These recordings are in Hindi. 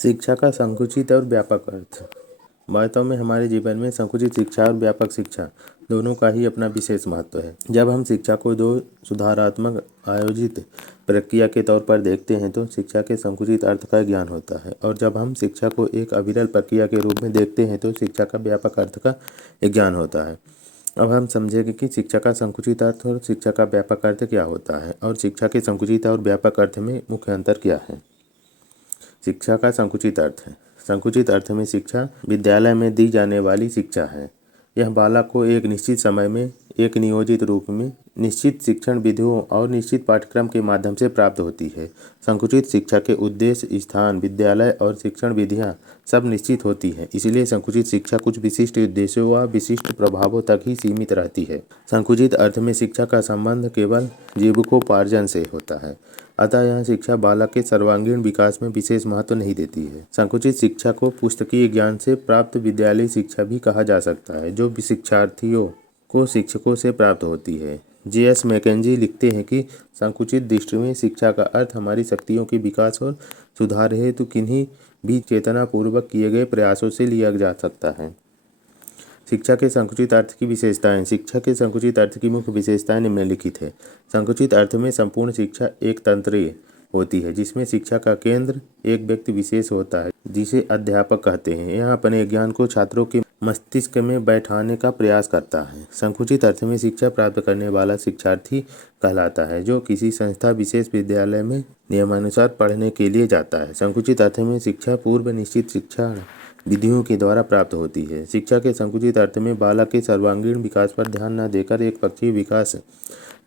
शिक्षा का संकुचित और व्यापक अर्थ। वास्तव में हमारे जीवन में संकुचित शिक्षा और व्यापक शिक्षा दोनों का ही अपना विशेष महत्व है। जब हम शिक्षा को दो सुधारात्मक आयोजित प्रक्रिया के तौर पर देखते हैं तो शिक्षा के संकुचित अर्थ का ज्ञान होता है, और जब हम शिक्षा को एक अविरल प्रक्रिया के रूप में देखते हैं तो शिक्षा का व्यापक अर्थ का ज्ञान होता है। अब हम समझेंगे कि शिक्षा का संकुचित अर्थ और शिक्षा का व्यापक अर्थ क्या होता है, और शिक्षा के संकुचित और व्यापक अर्थ में मुख्य अंतर क्या है। शिक्षा का संकुचित अर्थ है। संकुचित अर्थ में शिक्षा विद्यालय में दी जाने वाली शिक्षा है। यह बालक को एक निश्चित समय में एक नियोजित रूप में निश्चित शिक्षण विधियों और निश्चित पाठ्यक्रम के माध्यम से प्राप्त होती है। संकुचित शिक्षा के उद्देश्य, स्थान, विद्यालय और शिक्षण विधियाँ सब निश्चित होती हैं, इसलिए संकुचित शिक्षा कुछ विशिष्ट उद्देश्यों व विशिष्ट प्रभावों तक ही सीमित रहती है। संकुचित अर्थ में शिक्षा का संबंध केवल जीविकोपार्जन से होता है, अतः यह शिक्षा बालक के सर्वांगीण विकास में विशेष महत्व नहीं देती है। संकुचित शिक्षा को पुस्तकीय ज्ञान से प्राप्त विद्यालयी शिक्षा भी कहा जा सकता है, जो शिक्षार्थियों को शिक्षकों से प्राप्त होती है। J.S. मैकेंजी लिखते हैं कि संकुचित दृष्टि में शिक्षा का अर्थ हमारी शक्तियों के विकास और सुधार हेतु किन्हीं भी चेतनापूर्वक किए गए प्रयासों से लिया जा सकता है। शिक्षा के संकुचित अर्थ की विशेषताएं। शिक्षा के संकुचित अर्थ की मुख्य विशेषताएं निम्नलिखित है। संकुचित अर्थ में संपूर्ण शिक्षा एक तंत्रीय होती है, जिसमें शिक्षा का केंद्र एक व्यक्ति विशेष होता है जिसे अध्यापक कहते हैं। यह अपने ज्ञान को छात्रों के मस्तिष्क में बैठाने का प्रयास करता है। संकुचित अर्थ में शिक्षा प्राप्त करने वाला शिक्षार्थी कहलाता है, जो किसी संस्था विशेष विद्यालय में नियमानुसार पढ़ने के लिए जाता है। संकुचित अर्थ में शिक्षा पूर्व निश्चित शिक्षा विधियों के द्वारा प्राप्त होती है। शिक्षा के संकुचित अर्थ में बालक के सर्वांगीण विकास पर ध्यान न देकर एक पक्षीय विकास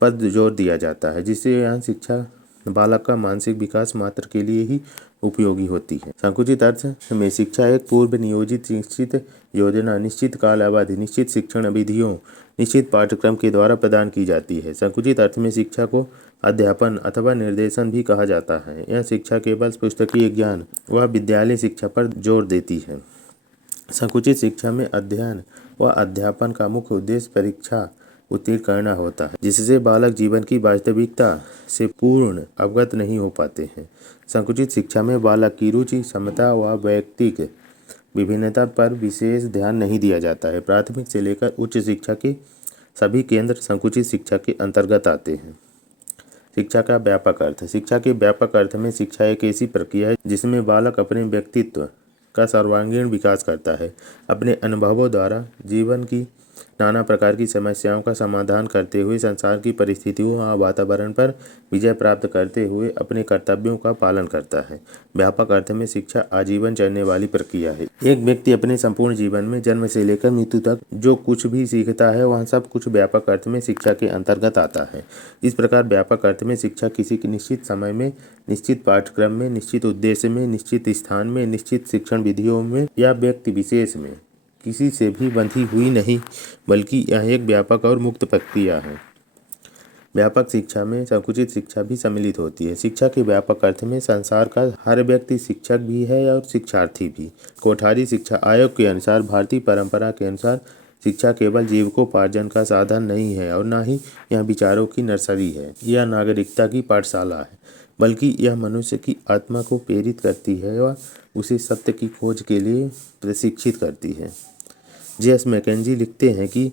पर जोर दिया जाता है, जिससे यह शिक्षा बालक का मानसिक विकास मात्र के लिए ही उपयोगी होती है। संकुचित अर्थ में शिक्षा एक पूर्व नियोजित निश्चित योजना, निश्चित काल अवधि, निश्चित शिक्षण विधियों, निश्चित पाठ्यक्रम के द्वारा प्रदान की जाती है। संकुचित अर्थ में शिक्षा को अध्यापन अथवा निर्देशन भी कहा जाता है। यह शिक्षा केवल पुस्तकीय ज्ञान व विद्यालय शिक्षा पर जोर देती है। संकुचित शिक्षा में अध्ययन व अध्यापन का मुख्य उद्देश्य परीक्षा उत्तीर्ण करना होता है, जिससे बालक जीवन की वास्तविकता से पूर्ण अवगत नहीं हो पाते हैं। संकुचित शिक्षा में बालक की रुचि, क्षमता व वैयक्तिक विभिन्नता पर विशेष ध्यान नहीं दिया जाता है। प्राथमिक से लेकर उच्च शिक्षा के सभी केंद्र संकुचित शिक्षा के अंतर्गत आते हैं। शिक्षा का व्यापक अर्थ। शिक्षा के व्यापक अर्थ में शिक्षा एक ऐसी प्रक्रिया है जिसमें बालक अपने व्यक्तित्व का सर्वांगीण विकास करता है। अपने अनुभवों द्वारा जीवन की नाना प्रकार की समस्याओं का समाधान करते हुए संसार की परिस्थितियों और वातावरण पर विजय प्राप्त करते हुए अपने कर्तव्यों का पालन करता है। व्यापक अर्थ में शिक्षा आजीवन चलने वाली प्रक्रिया है। एक व्यक्ति अपने संपूर्ण जीवन में जन्म से लेकर मृत्यु तक जो कुछ भी सीखता है वह सब कुछ व्यापक अर्थ में शिक्षा के अंतर्गत आता है। इस प्रकार व्यापक अर्थ में शिक्षा किसी निश्चित समय में, निश्चित पाठ्यक्रम में, निश्चित उद्देश्य में, निश्चित स्थान में, निश्चित शिक्षण विधियों में या व्यक्ति विशेष में किसी से भी बंधी हुई नहीं, बल्कि यह एक व्यापक और मुक्त प्रक्रिया है। व्यापक शिक्षा में संकुचित शिक्षा भी सम्मिलित होती है। शिक्षा के व्यापक अर्थ में संसार का हर व्यक्ति शिक्षक भी है और शिक्षार्थी भी। कोठारी शिक्षा आयोग के अनुसार, भारतीय परंपरा के अनुसार शिक्षा केवल जीविकोपार्जन का साधन नहीं है और न ही यह विचारों की नर्सरी है या नागरिकता की पाठशाला है, बल्कि यह मनुष्य की आत्मा को प्रेरित करती है व उसे सत्य की खोज के लिए प्रशिक्षित करती है। J.S. मैकेंजी लिखते हैं कि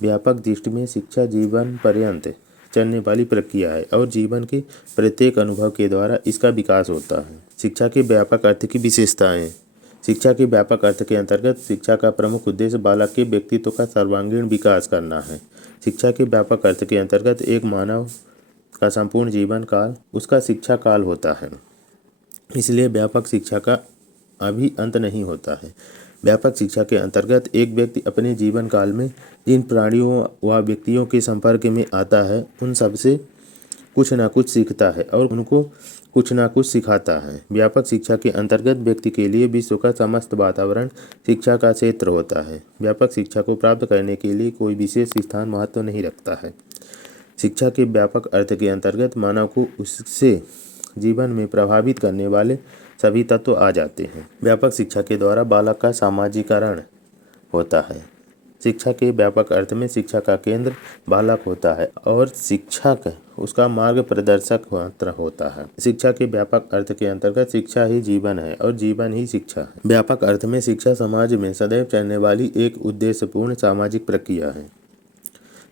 व्यापक दृष्टि में शिक्षा जीवन पर्यंत चलने वाली प्रक्रिया है और जीवन के प्रत्येक अनुभव के द्वारा इसका विकास होता है। शिक्षा के व्यापक अर्थ की विशेषताएं। शिक्षा के व्यापक अर्थ के अंतर्गत शिक्षा का प्रमुख उद्देश्य बालक के व्यक्तित्व का सर्वांगीण विकास करना है। शिक्षा के व्यापक अर्थ के अंतर्गत एक मानव का संपूर्ण जीवन काल उसका शिक्षा काल होता है, इसलिए व्यापक शिक्षा का अभी अंत नहीं होता है। व्यापक शिक्षा के अंतर्गत एक व्यक्ति अपने जीवन काल में जिन प्राणियों व व्यक्तियों के संपर्क में आता है उन सबसे कुछ ना कुछ सीखता है और उनको कुछ ना कुछ सिखाता है। व्यापक शिक्षा के अंतर्गत व्यक्ति के लिए विश्व का समस्त वातावरण शिक्षा का क्षेत्र होता है। व्यापक शिक्षा को प्राप्त करने के लिए कोई विशेष स्थान महत्व नहीं रखता है। शिक्षा के व्यापक अर्थ के अंतर्गत मानव को उससे जीवन में प्रभावित करने वाले सभी तत्व आ जाते हैं। व्यापक शिक्षा के द्वारा बालक का सामाजिकरण होता है। शिक्षा के व्यापक अर्थ में शिक्षा का केंद्र बालक होता है और शिक्षक उसका मार्ग प्रदर्शक मात्र होता है। शिक्षा के व्यापक अर्थ के अंतर्गत शिक्षा ही जीवन है और जीवन ही शिक्षा है। व्यापक अर्थ में शिक्षा समाज में सदैव चलने वाली एक उद्देश्यपूर्ण सामाजिक प्रक्रिया है।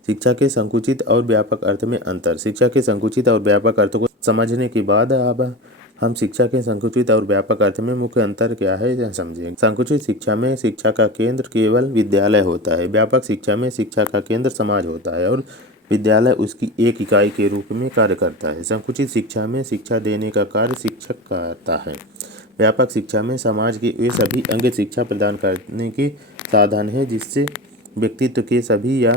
शिक्षा के संकुचित और व्यापक अर्थ में अंतर। शिक्षा के संकुचित और व्यापक अर्थ को समझने के बाद अब हम शिक्षा के संकुचित और व्यापक अर्थ में मुख्य अंतर क्या है यह समझेंगे। संकुचित शिक्षा में शिक्षा का केंद्र केवल विद्यालय होता है। व्यापक शिक्षा में शिक्षा का केंद्र समाज होता है और विद्यालय उसकी एक इकाई के रूप में कार्य करता है। संकुचित शिक्षा में शिक्षा देने का कार्य शिक्षक करता है। व्यापक शिक्षा में समाज के वे सभी अंग शिक्षा प्रदान करने के साधन हैं जिससे व्यक्तित्व के सभी या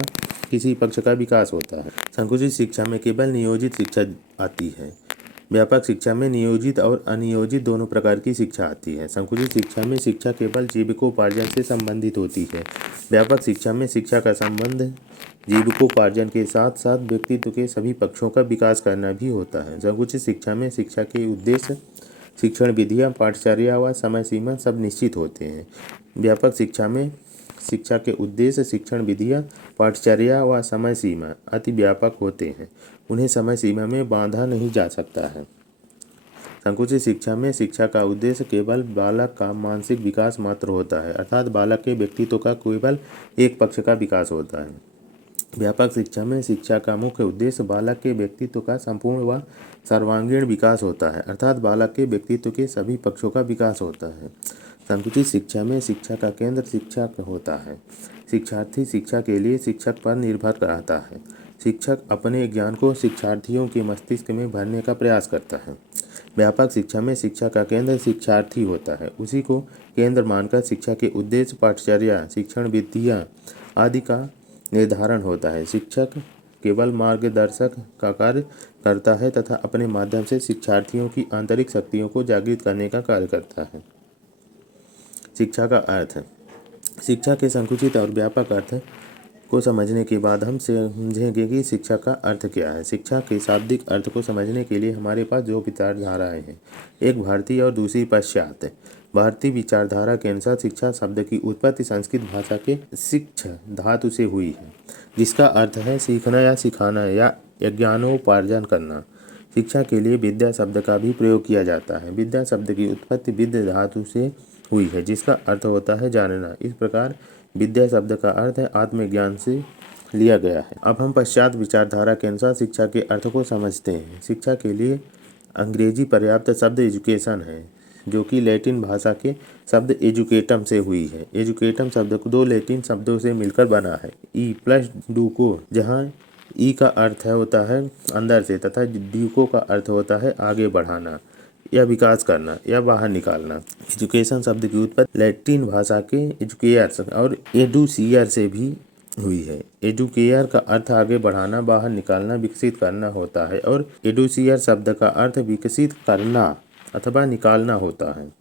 किसी पक्ष का विकास होता है। संकुचित शिक्षा में केवल नियोजित शिक्षा आती है। व्यापक शिक्षा में नियोजित और अनियोजित दोनों प्रकार की शिक्षा आती है। संकुचित शिक्षा में शिक्षा केवल जीविकोपार्जन से संबंधित होती है। व्यापक शिक्षा में शिक्षा का संबंध जीविकोपार्जन के साथ साथ व्यक्तित्व के सभी पक्षों का विकास करना भी होता है। संकुचित शिक्षा में शिक्षा के उद्देश्य, शिक्षण विधियाँ, पाठचर्या व समय सीमा सब निश्चित होते हैं। व्यापक शिक्षा में शिक्षा के उद्देश्य, शिक्षण विधियाँ, पाठचर्या व समय सीमा अति व्यापक होते हैं। उन्हें समय सीमा में बांधा नहीं जा सकता है। संकुचित शिक्षा में शिक्षा का उद्देश्य केवल बालक का मानसिक विकास मात्र होता है, अर्थात बालक के व्यक्तित्व का केवल एक पक्ष का विकास होता है। व्यापक शिक्षा में शिक्षा का मुख्य उद्देश्य बालक के व्यक्तित्व का संपूर्ण व सर्वांगीण विकास होता है, अर्थात बालक के व्यक्तित्व के सभी पक्षों का विकास होता है। संकुचित शिक्षा में शिक्षा का केंद्र शिक्षक होता है। शिक्षार्थी शिक्षा के लिए शिक्षक पर निर्भर रहता है। शिक्षक अपने ज्ञान को शिक्षार्थियों के मस्तिष्क में भरने का प्रयास करता है। व्यापक शिक्षा में शिक्षा का केंद्र शिक्षार्थी होता है। उसी को केंद्र मानकर शिक्षा के उद्देश्य, पाठचर्या, शिक्षण विधियाँ आदि का निर्धारण होता है। शिक्षक केवल मार्गदर्शक का कार्य करता है तथा अपने माध्यम से शिक्षार्थियों की आंतरिक शक्तियों को जागृत करने का कार्य करता है। शिक्षा का अर्थ। शिक्षा के संकुचित और व्यापक अर्थ को समझने के बाद हम समझेंगे कि शिक्षा का अर्थ क्या है। शिक्षा के शाब्दिक अर्थ को समझने के लिए हमारे पास दो विचारधाराएं हैं, एक भारतीय और दूसरी पाश्चात्य। भारतीय विचारधारा के अनुसार शिक्षा शब्द की उत्पत्ति संस्कृत भाषा के शिक्ष धातु से हुई है, जिसका अर्थ है सीखना या सिखाना या ज्ञानोपार्जन करना। शिक्षा के लिए विद्या शब्द का भी प्रयोग किया जाता है। विद्या शब्द की उत्पत्ति विद्या धातु से हुई है, जिसका अर्थ होता है जानना। इस प्रकार विद्या शब्द का अर्थ है आत्मज्ञान से लिया गया है। अब हम पश्चात विचारधारा के अनुसार शिक्षा के अर्थ को समझते हैं। शिक्षा के लिए अंग्रेजी पर्याप्त शब्द एजुकेशन है, जो कि लैटिन भाषा के शब्द एजुकेटम से हुई है। एजुकेटम शब्द दो लैटिन शब्दों से मिलकर बना है, ई प्लस डूको, जहाँ ई का अर्थ होता है अंदर से तथा ड्यूको का अर्थ होता है आगे बढ़ाना या विकास करना या बाहर निकालना। एजुकेशन शब्द की उत्पत्ति लैटिन भाषा के एजुकेयर और एडुसियर से भी हुई है। एजुकेयर का अर्थ आगे बढ़ाना, बाहर निकालना, विकसित करना होता है और एडुसियर शब्द का अर्थ विकसित करना अथवा निकालना होता है।